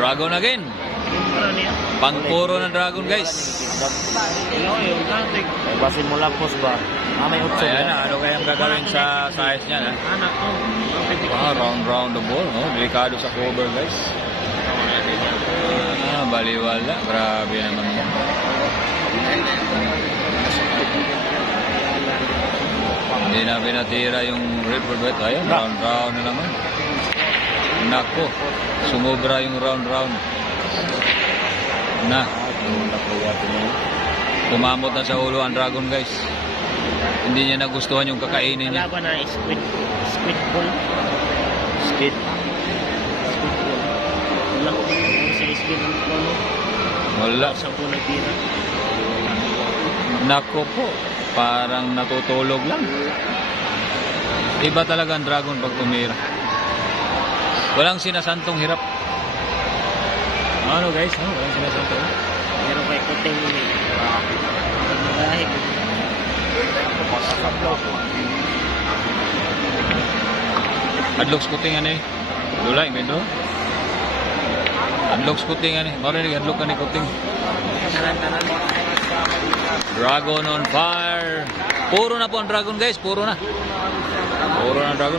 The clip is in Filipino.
Dragon again. Pangpuro ng dragon, guys. Basin mo lang post ba? May 8 Ayan na, ano kayang gagawin sa size niya, ha? Round the ball, no? Delikado sa cover, guys. Baliwala. Grabe naman yan. Hindi na pinatira yung Redbird White. Ayun, round na naman. Nako, sumobra yung round. Na. Kumamot na sa ulo ang dragon, guys. Hindi niya nagustuhan yung kakainin niya. Wala ba na squid ball? Squid ball. Wala ko sa squid ball. Wala. Sa po nagtira. Nako po, parang natutulog lang. Iba talaga ang dragon pag tumira. Walang sinasantong hirap. Ano, guys? No? Walang sinasantong. Meron pa ikuting magahig. Adlok skuting ano eh. Dulay, medyo. Adlok skuting ano eh. Marinig, adlok ka ni kuting. Dragon on fire. Puro na po ang dragon, guys. Puro na. Puro na dragon.